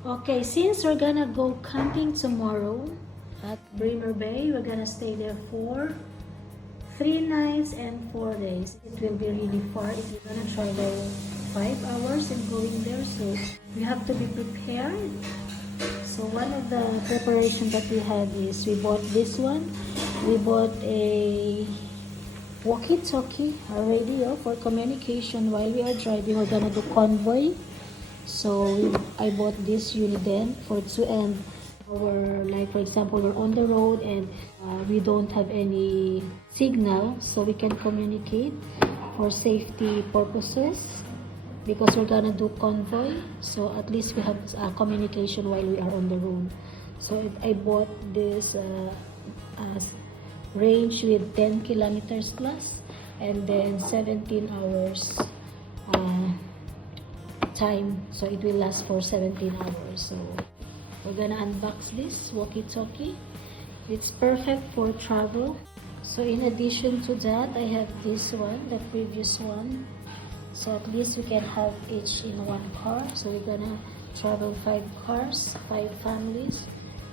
Okay, since we're gonna go camping tomorrow at Bremer Bay, we're gonna stay there for 3 nights and 4 days. It will be really far if you're gonna travel 5 hours in going there, so we have to be prepared. So one of the preparation that we had is we bought this one. We bought a Walkie Talkie, a radio for communication while we are driving. We're gonna do convoy. So I bought this Uniden for to end our, like for example, we're on the road and we don't have any signal, so we can communicate for safety purposes because we're gonna do convoy. So at least we have communication while we are on the road. So I bought this range with 10 kilometers plus and then 17 hours time, so it will last for 17 hours. So we're gonna unbox this walkie-talkie. It's perfect for travel. So in addition to that, I have this one, the previous one, so at least we can have each in one car. So we're gonna travel 5 cars, 5 families.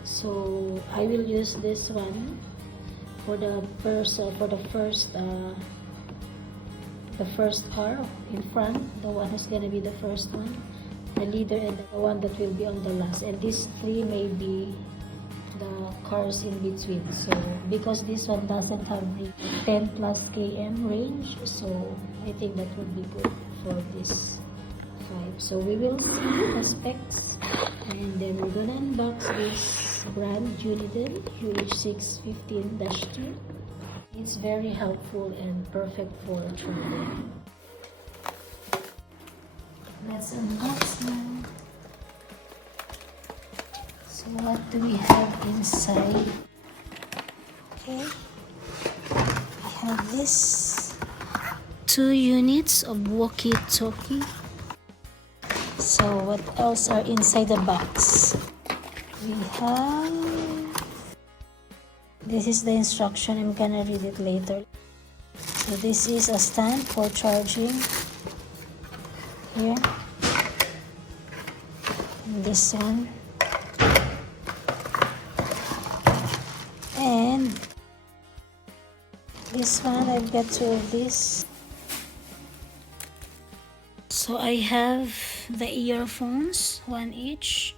So I will use this one for the first car in front, the one who's gonna be the first one, the leader, and the one that will be on the last. And these 3 may be the cars in between. So because this one doesn't have the 10 plus km range, so I think that would be good for this 5. So we will see the specs, and then we're gonna unbox this brand Uniden UH615-2. It's very helpful and perfect for traveling. Let's unbox now. So what do we have inside? Okay, we have this 2 units of walkie-talkie. So what else are inside the box? We have, this is the instruction. I'm gonna read it later. So this is a stand for charging here. And this one. And this one, I've got 2 of these. So I have the earphones, 1 each.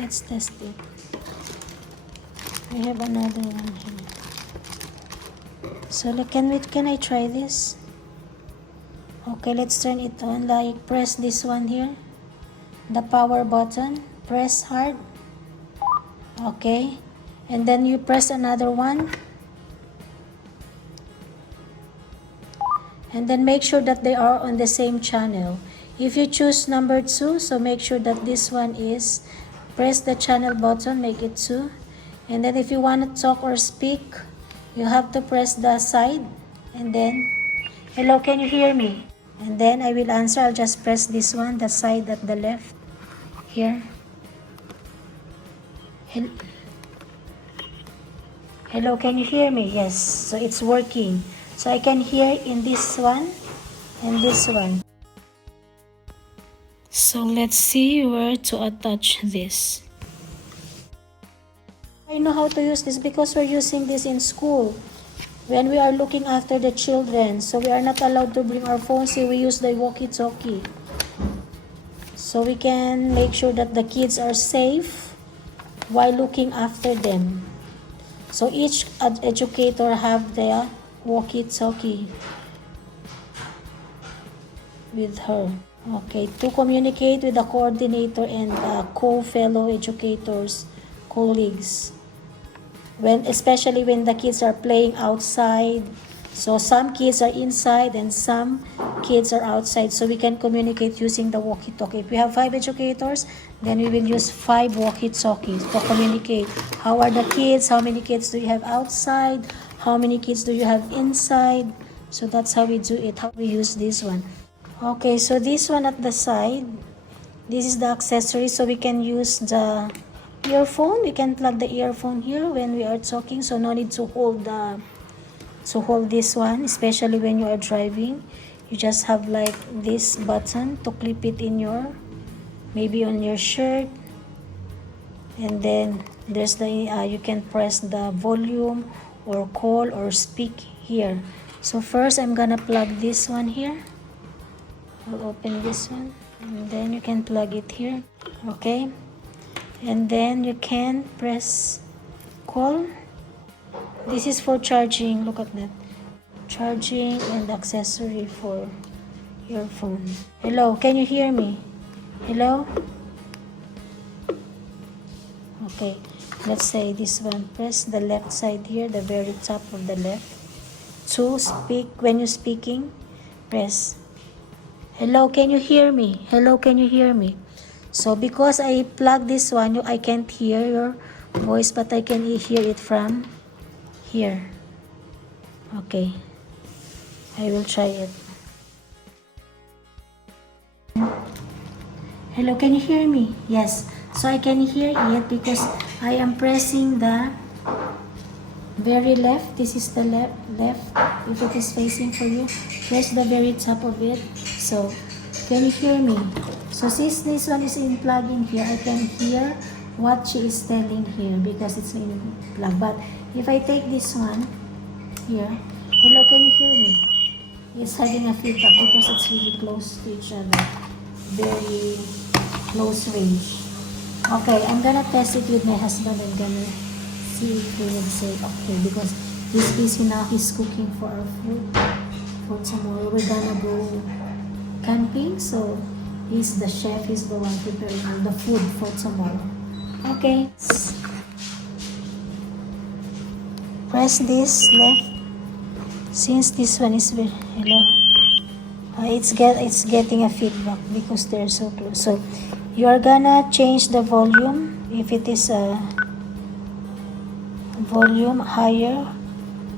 Let's test it. I have another one here. So can I try this? Okay, let's turn it on. Like press this one here, the power button. Press hard. Okay, and then you press another one, and then make sure that they are on the same channel. If you choose number 2, so make sure that this one is, press the channel button, make it 2. And then if you want to talk or speak, you have to press the side, and then, hello, can you hear me? And then I will answer. I'll just press this one, the side at the left here. Hello, can you hear me? Yes, so it's working. So I can hear in this one and this one. So let's see where to attach this. I know how to use this because we're using this in school when we are looking after the children. So we are not allowed to bring our phones, so we use the walkie-talkie. So we can make sure that the kids are safe while looking after them. So each educator have their walkie-talkie with her. Okay, to communicate with the coordinator and co-fellow educators, colleagues, especially when the kids are playing outside. So some kids are inside and some kids are outside, so we can communicate using the walkie-talkie. If we have 5 educators, then we will use 5 walkie-talkies to communicate. How are the kids? How many kids do you have outside? How many kids do you have inside? So that's how we do it, how we use this one. Okay, so this one at the side, this is the accessory, so we can use the earphone. We can plug the earphone here when we are talking, so no need to hold this one, especially when you are driving. You just have like this button to clip it in your maybe on your shirt. And then there's the you can press the volume or call or speak here. So first I'm gonna plug this one here. I'll open this one, and then you can plug it here. Okay, and then you can press call. This is for charging. Look at that, charging and accessory for your phone. Hello, can you hear me? Hello? Okay, let's say this one. Press the left side here, the very top of the left. To speak, when you're speaking, press hello, can you hear me? Hello, can you hear me? So because I plug this one, I can't hear your voice, but I can hear it from here. Okay, I will try it. Hello, can you hear me? Yes. So I can hear it because I am pressing the very left. This is the left. If it is facing for you, press the very top of it. So can you hear me? So since this one is in plug-in here, I can hear what she is telling here because it's in plug. But if I take this one here, hello, can you hear me? It's having a feedback because it's really close to each other. Very close range. Okay, I'm gonna test it with my husband. I'm gonna see if he will say okay because he's busy now. He's cooking for our food for tomorrow. We're gonna go camping, so he's the chef. He's the one preparing all the food for tomorrow. Okay. Press this left. Since this one is hello, it's getting a feedback because they're so close. So you are gonna change the volume. If it is a volume higher,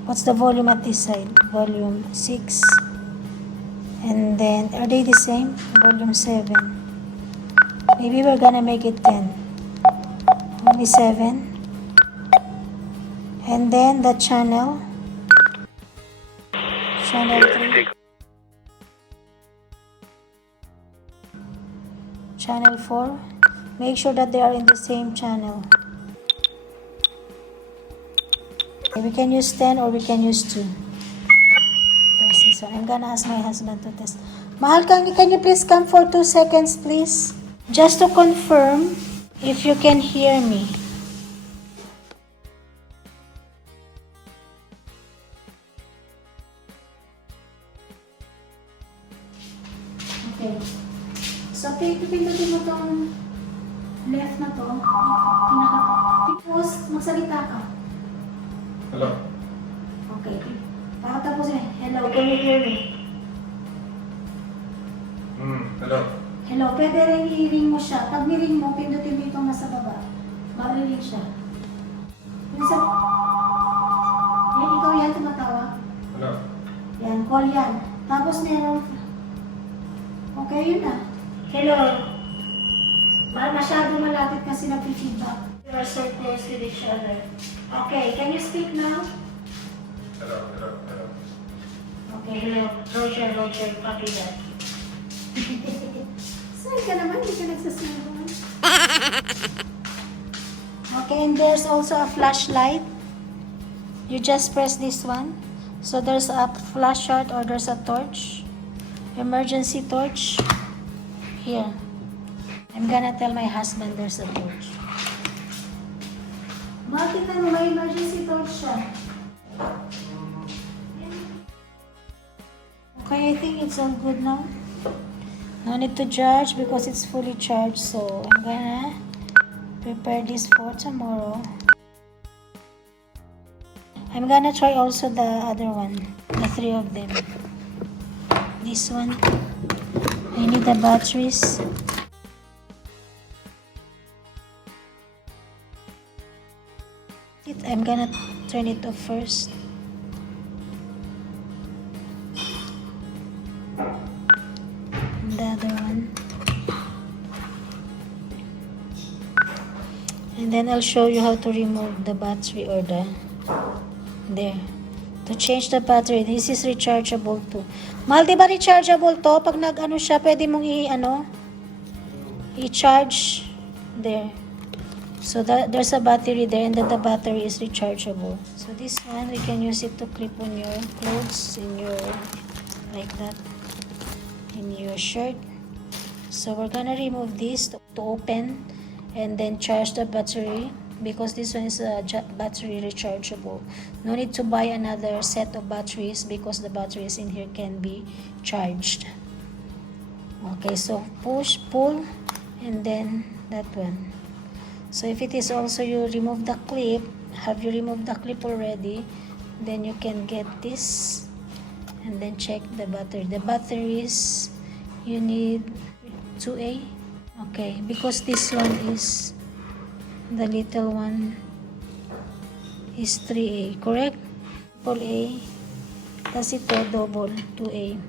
what's the volume at this side? Volume 6. And then are they the same? Volume 7. Maybe we're gonna make it 10. Only 7. And then the channel 3, channel 4. Make sure that they are in the same channel. Okay, we can use 10 or we can use 2. So I'm gonna ask my husband to test. Mahal, can you please come for 2 seconds, please? Just to confirm if you can hear me. Okay. So, pindutin mo tong left na to. Tapos, magsalita ka. Hello. Okay. Tapos, hello, can you hear me? Hello. Hello, pwede rin i-ring mo siya. Pag ni-ring mo, pindutin mo itong nasa baba. Marinig siya. Yan, ikaw yan, tumatawa. Hello. Yan, call yan. Tapos meron. Okay, yun na. Hello. Masyado malapit kasi nag-feedback. You are so close with each other. Okay, can you speak now? Hello. Okay, hello. Roger, copy that. Saan ka naman? Hindi ka nagsasabi. Okay, and there's also a flashlight. You just press this one. So there's a flashlight or there's a torch. Emergency torch. Here. I'm gonna tell my husband there's a torch. Bakit na may emergency torch siya? Okay, I think it's all good now. No need to charge because it's fully charged. So I'm gonna prepare this for tomorrow. I'm gonna try also the other one, the 3 of them. This one, I need the batteries. I'm gonna turn it off first. The other one. And then I'll show you how to remove the battery or there. To change the battery, this is rechargeable too. Mahal, di ba rechargeable to? Pag nag-ano siya, pwede mong i-charge there. So that there's a battery there, and then the battery is rechargeable. So this one, we can use it to clip on your clothes, in your, like that, in your shirt. So we're gonna remove this to open and then charge the battery, because this one is a battery rechargeable. No need to buy another set of batteries, because the batteries in here can be charged. Okay, so push, pull, and then that one. So if it is also you remove the clip, have you removed the clip already, then you can get this and then check the battery. The batteries, you need 2A. Okay, because this one is, the little one is 3A, correct? Double A, tas ito double 2A.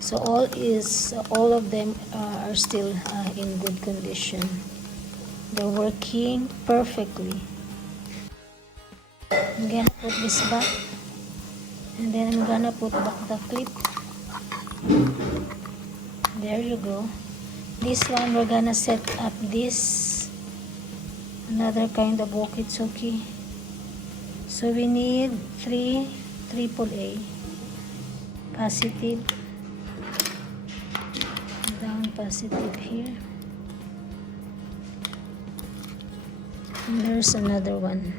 So all of them are still in good condition. They're working perfectly. I'm gonna put this back, and then I'm gonna put back the clip. There you go. This one, we're gonna set up this, another kind of walkie talkie. So we need 3 AAA, positive, down, positive here. And there's another one.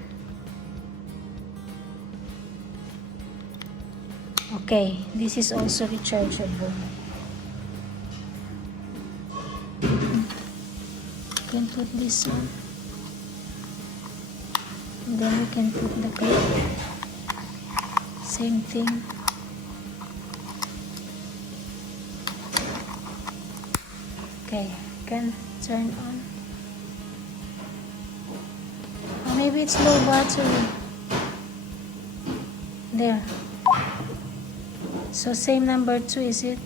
Okay, this is also rechargeable. You can put this one. And then we can put the clip. Same thing. Okay, can turn on. Or maybe it's low battery. There. So same number 2, is it?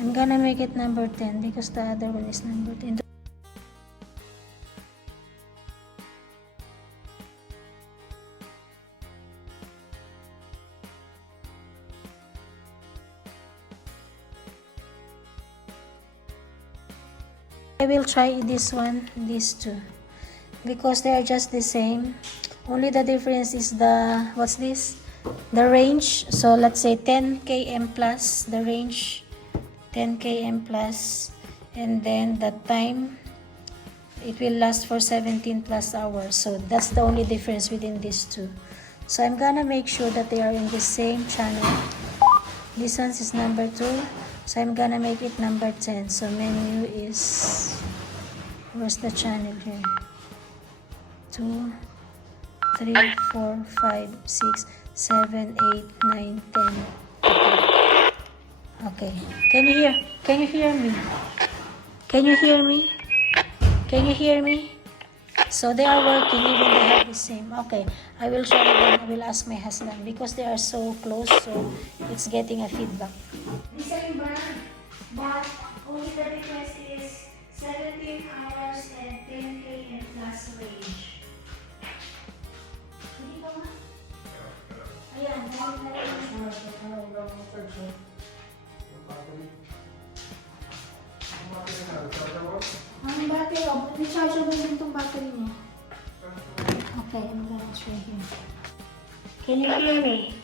I'm gonna make it number 10 because the other one is number 10. I will try this one, these two, because they are just the same. Only the difference is the, what's this? The range. So let's say 10 km plus, the range 10 km plus, and then the time, it will last for 17 plus hours. So that's the only difference within these two. So I'm gonna make sure that they are in the same channel. This one is number 2, so I'm gonna make it number 10. So menu is, where's the channel here? 2, 3, 4, 5, 6, 7, 8, 9, 10. Okay. Can you hear me? Can you hear me? Can you hear me? So they are working, even they have the same. Okay. I will try again. I will ask my husband because they are so close, so it's getting a feedback. The same brand, but only the difference is 17 hours and 10 km plus range. Hindi pa nga? Ayan, ang battery, rechargeable din itong battery niya. Okay, I'm gonna try here. Can you hear me?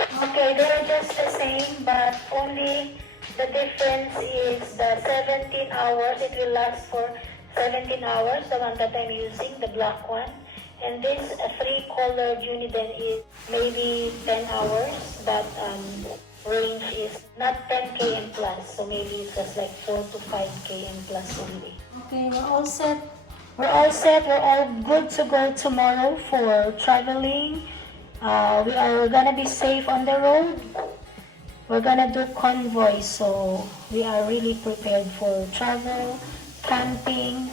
Okay, they're just the same, but only the difference is the 17 hours. It will last for 17 hours, the one that I'm using, the black one. And this 3-colored Uniden is maybe 10 hours, but range is not 10 km plus, so maybe it's just like 4 to 5 km plus only. Okay, we're all set. We're all set. We're all good to go tomorrow for traveling. We are gonna be safe on the road. We're gonna do convoy, so we are really prepared for travel, camping,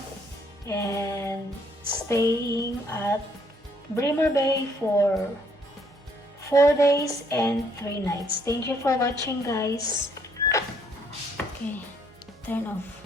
and staying at Bremer Bay for 4 days and 3 nights. Thank you for watching, guys. Okay, turn off.